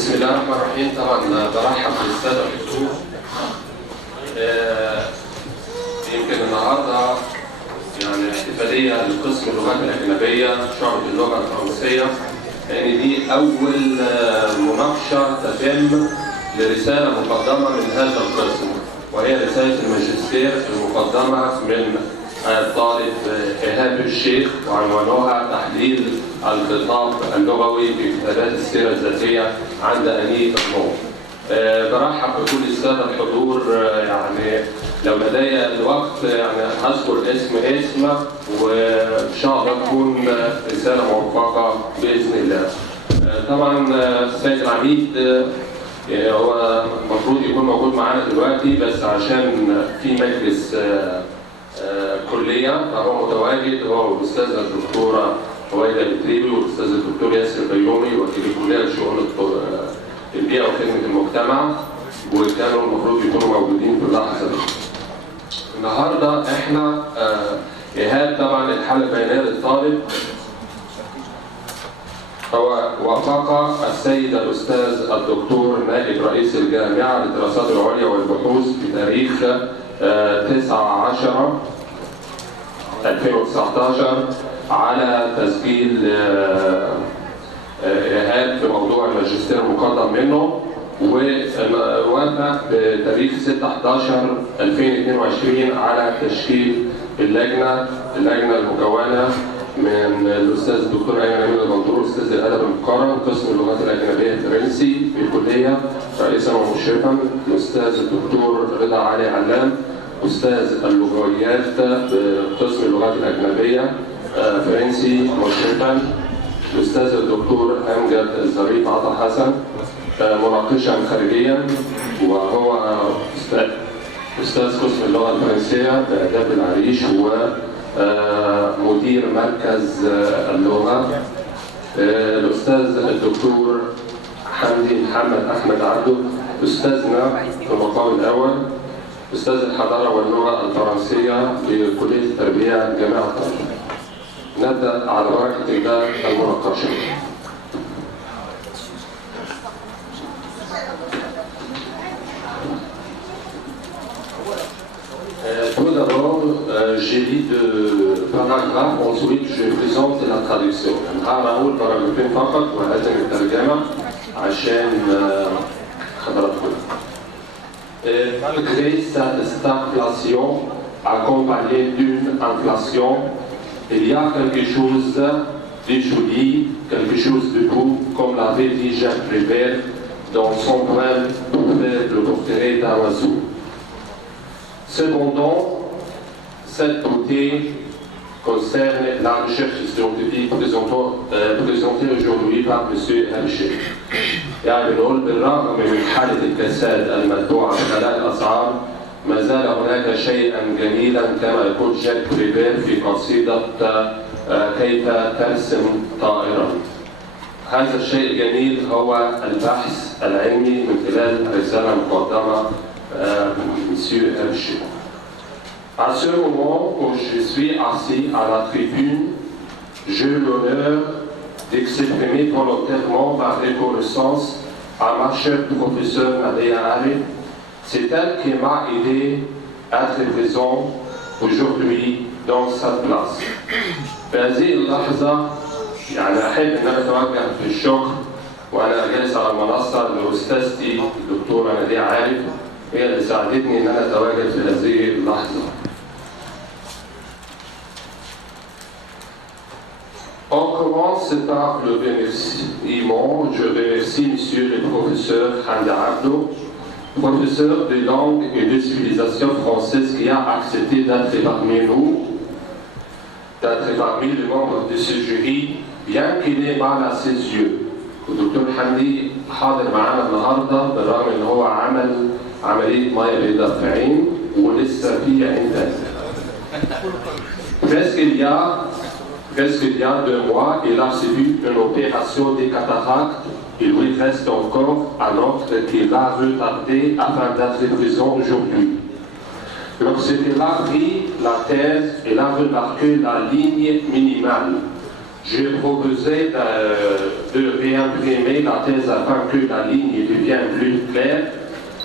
بسم الله الرحمن الرحيم. طبعا برحب بالساده الحضور. يمكن النهارده يعني احتفاليه لقسم اللغات الاجنبيه شعبة اللغه الفرنسيه، لان دي اول مناقشه تتم لرساله مقدمه من هذا القسم، وهي رساله الماجستير المقدمه من الطالب إيهاب الشيخ، وعنوانها تحليل الخطاب اللغوي في كتابات السيرة الذاتية عند أنيب نور. برحب بكل السادة الحضور. يعني لو لدي الوقت يعني هذكر اسم وإن شاء الله تكون رسالة موفقة بإذن الله. طبعا السيد العميد هو المفروض يكون موجود معانا دلوقتي، بس عشان في مجلس كلية فهو متواجد، هو والأستاذة الدكتورة هويدا التريبي والأستاذ الدكتور ياسر بيومي وكيل الكلية لشؤون البيئة وخدمة المجتمع، وكانوا المفروض يكونوا موجودين في اللحظة دي. النهارده احنا إيهاب طبعا الحالة البيانية للطالب هو وافق السيد الأستاذ الدكتور نائب رئيس الجامعة للدراسات العليا والبحوث بتاريخ 9/10/2019 على تسجيل إيهاب في موضوع الماجستير المقدم منه، ووافق بتاريخ 6/11/2022 على تشكيل اللجنة المكونة من الأستاذ الدكتور أيمن أمين المنظور أستاذ الأدب المقارن قسم اللغات الأجنبية الفرنسي في الكلية رئيسا ومشرفا، الأستاذ الدكتور رضا علي علام أستاذ اللغويات بقسم اللغات الأجنبية فرنسي مشرفا، الأستاذ الدكتور أمجد الظريف عطا حسن مناقشا خارجيا، وهو أستاذ قسم اللغة الفرنسية بآداب العريش ومدير مركز اللغة، الأستاذ الدكتور حمدي محمد أحمد عبده أستاذنا في المقام الأول، أستاذ الحضارة واللغة الفرنسية بكلية التربية جامعة طنجة. نبدأ على بركة الله المناقشة. Tout d'abord, j'ai lu de paragraphe, ensuite je présente la traduction. هقول باراجرافين فقط وهذا الترجمة عشان حضراتكم. Malgré cette stagflation accompagnée d'une inflation, il y a quelque chose de joli, quelque chose de beau, comme l'avait dit Jacques Prévert dans son poème pour faire le portrait d'un oiseau. Cependant, cette beauté concerne la recherche scientifique présentée aujourd'hui par M. Hamchir. يعني نقول بالرغم من حالة الكساد المتبوعة بغلاء الأسعار ما زال هناك شيئا جميلا كما يقول جاك بريفير في قصيدة كيف ترسم طائرا. هذا الشيء الجميل هو البحث العلمي من خلال رسالة مقدمة من M. Hamchir. À ce moment où je suis assis à la tribune, j'ai l'honneur d'exprimer volontairement ma reconnaissance à ma chère professeure Nadia Ali. C'est elle qui m'a aidé à être présent aujourd'hui dans cette place. في هذه اللحظة يعني أحب أن أنا أتوجه بالشكر وأنا جالس على المنصة لأستاذتي الدكتورة نادية عارف، هي اللي ساعدتني أن أنا أتواجد في هذه اللحظة. On commence par le remerciement. Je remercie Monsieur le professeur Hamdi Abdo, professeur de langue et de civilisation française qui a accepté d'être parmi nous, d'être parmi les membres de ce jury, bien qu'il ait mal à ses yeux. الدكتور حمدي حاضر معانا النهارده بالرغم ان هو عمل عمليه ميه بيضاء في عين ولسه في عين تانيه. Presque il y a 2 mois, il a subi une opération des cataractes. Il lui reste encore un autre qu'il a retardé afin d'être présent aujourd'hui. Lorsqu'il a pris la thèse, il a remarqué la ligne minimale J'ai proposé de réimprimer la thèse afin que la ligne devienne plus claire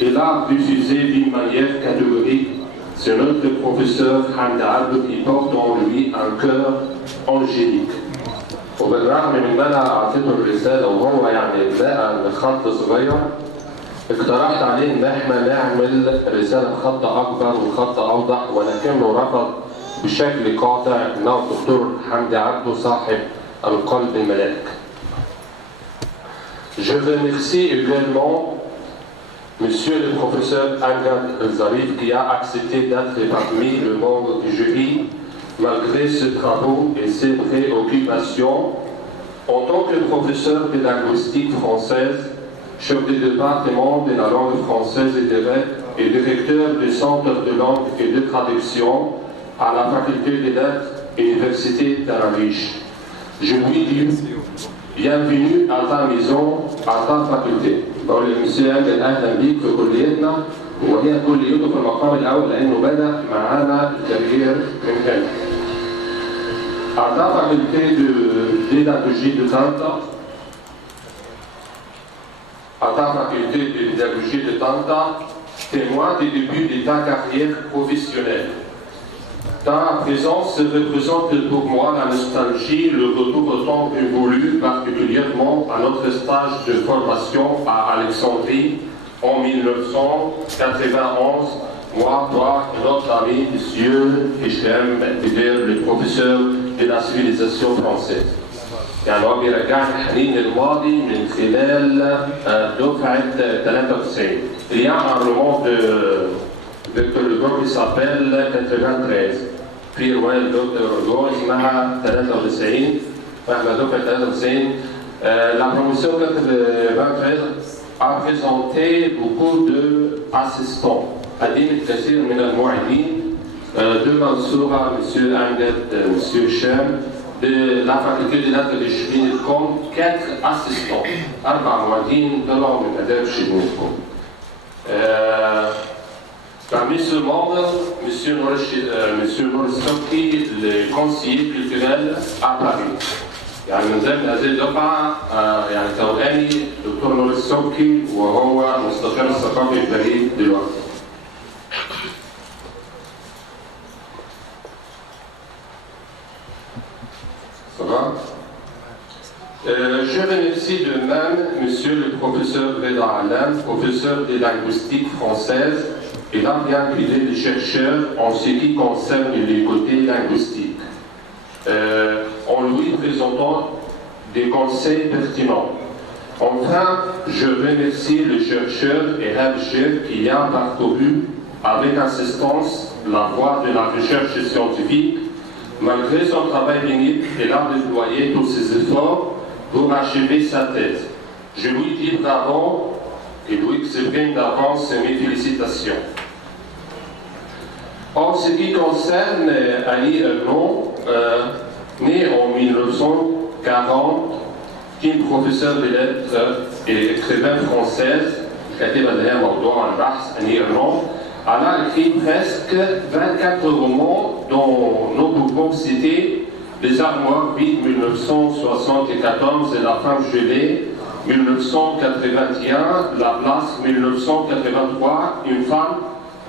et l'a diffusée d'une manière catégorique. C'est notre professeur Hamdi Abdou qui porte en lui un cœur angélique. وبالرغم من ما انا اعطيته الرساله وهو يعني لقى الخط صغير، اقترحت عليه ان احنا نعمل رساله بخط اكبر وخط اوضح، ولكنه رفض بشكل قاطع انه الدكتور حمدي عبده صاحب القلب الملاك. Je remercie également Monsieur le professeur Amgad El-Zarif qui a accepté d'être parmi le membre du jury malgré ses travaux et ses préoccupations. En tant que professeur de linguistique française, chef du département de la langue française et directeur du centre de langue et de traduction à la faculté des lettres Université Tel-Aviv, je lui dis bienvenue à ta maison, à ta faculté. بقول للمسيو أمجد أهلا بيك في كليتنا، وهي كليته في المقام الأول لأنه بدأ معانا الكارير من هنا. À ta faculté de pédagogie de Tanta, témoin des débuts de ta carrière professionnelle. Ta présence représente pour moi la nostalgie, le retour au temps voulu, particulièrement à notre stage de formation à Alexandrie en 1991. Moi, toi, notre ami, monsieur Hichem Bider, le professeur de la civilisation française. يعني هو بيرجعني الحنين الماضي من خلال دفعة 93. Il y a un roman de Victor Hugo qui s'appelle 93. في رواية دكتور هوغو اسمها 93 فاحنا دفعة 93. La promotion 93 a présenté beaucoup d'assistants. قدمت الكثير من المعيدين de Mansoura, M. Amgad, M. Hichem, de la faculté des lettres de Chibinilkom, 4 assistants. 4 معيدين طلعوا من آداب Chibinilkom. Parmi ce membre, M. Nour Sokki, le conseiller culturel à Paris. يعني من ضمن هذه الدفعة يعني توأمي دكتور نور السبكي وهو مستشار الثقافي في باريس دلوقتي. Je remercie de même Monsieur le professeur Reda Alam, professeur de linguistique française. Il a bien guidé les chercheurs en ce qui concerne les côtés linguistiques, en lui présentant des conseils pertinents. Enfin, je remercie le chercheur et chef qui a parcouru avec insistance la voie de la recherche scientifique. Malgré son travail pénible, il a déployé tous ses efforts pour achever sa thèse. Je lui dis bravo et lui exprime d'avance mes félicitations. En ce qui concerne Ali Ernon, né en 1940, qui est professeur de lettres et écrivain française, كاتبة لها موضوع البحث Ali Ernon, elle a écrit presque 24 romans dont nous pouvons citer Les Armoires vides 1974 et La femme gelée 1981, La place 1983, Une femme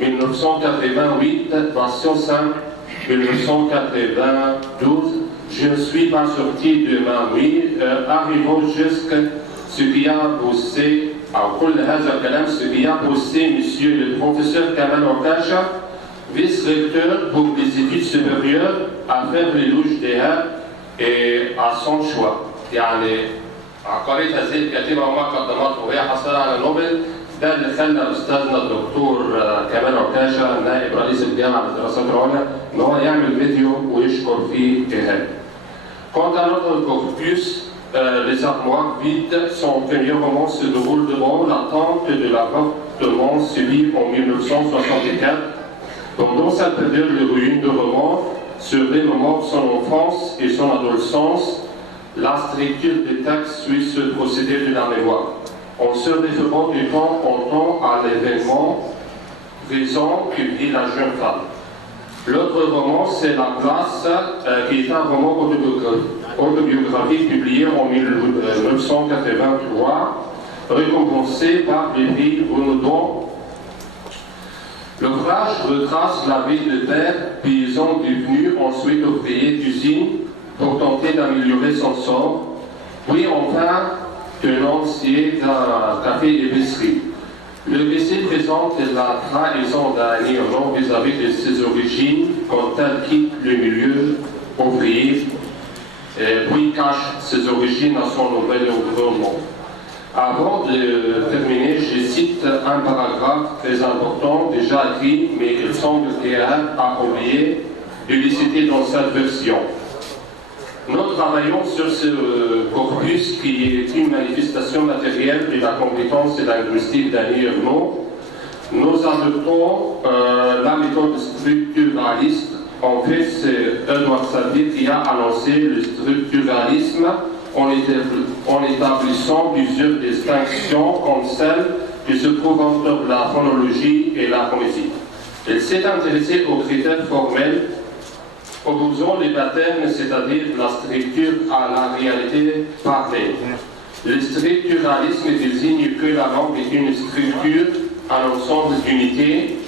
1988, Version 5 1992. Je ne suis pas sorti de ma nuit, arrivons jusqu'à ce qui a poussé أو كل هذا الكلام ce qui a poussé monsieur le professeur Kamal Okasha, vice-recteur pour les études supérieures, à faire l'éloge d'EHAB et à son choix. يعني عقارية هذه الكاتبة وما قدمته وهي حصلت على نوبل، ده اللي خلى أستاذنا الدكتور كمال عكاشة نائب رئيس الجامعة للدراسات العليا إن هو يعمل فيديو ويشكر فيه إيهاب. Quant à notre corpus, Les Armoires vides, son premier roman se déroule devant l'attente de l'avortement subi en 1964. Pendant cette période, l'héroïne du roman se remémore son enfance et son adolescence. La structure des textes suit ce procédé de la mémoire. En se référant du temps en temps à l'événement présent que vit la jeune femme. L'autre roman, c'est La place, qui est un roman autobiographique. autobiographie publiée en 1983, récompensée par les prix Renaudot. L'ouvrage retrace la vie de père paysan devenu ensuite ouvrier d'usine pour tenter d'améliorer son sort, puis enfin tenancier d'un café-épicerie. Le récit présente la trahison d'un ignorant vis-à-vis de ses origines quand elle quitte le milieu ouvrier, puis cache ses origines à son nouvel environnement. Avant de terminer, je cite un paragraphe très important, déjà écrit, mais il semble qu'Erhard a oublié de le citer dans cette version. Nous travaillons sur ce corpus qui est une manifestation matérielle de la compétence linguistique d'Annie Ernaux. Nous adoptons la méthode structuraliste. En fait, c'est Edouard Savier qui a annoncé le structuralisme en établissant plusieurs distinctions comme celle qui se trouve entre la phonologie et la phonétique. Il s'est intéressé aux critères formels opposant les patterns, c'est-à-dire la structure à la réalité parlée. Le structuralisme désigne que la langue est une structure, un ensemble d'unités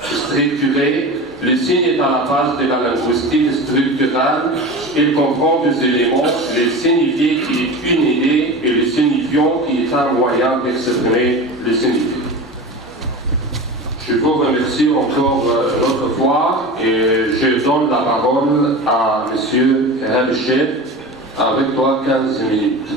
structurées. Le signe est à la base de la linguistique structurale. Il comprend deux éléments, le signifié qui est une idée et le signifiant qui est un moyen d'exprimer le signifié. Je vous remercie encore une autre fois et je donne la parole à M. Herbicher. Avec toi, 15 minutes.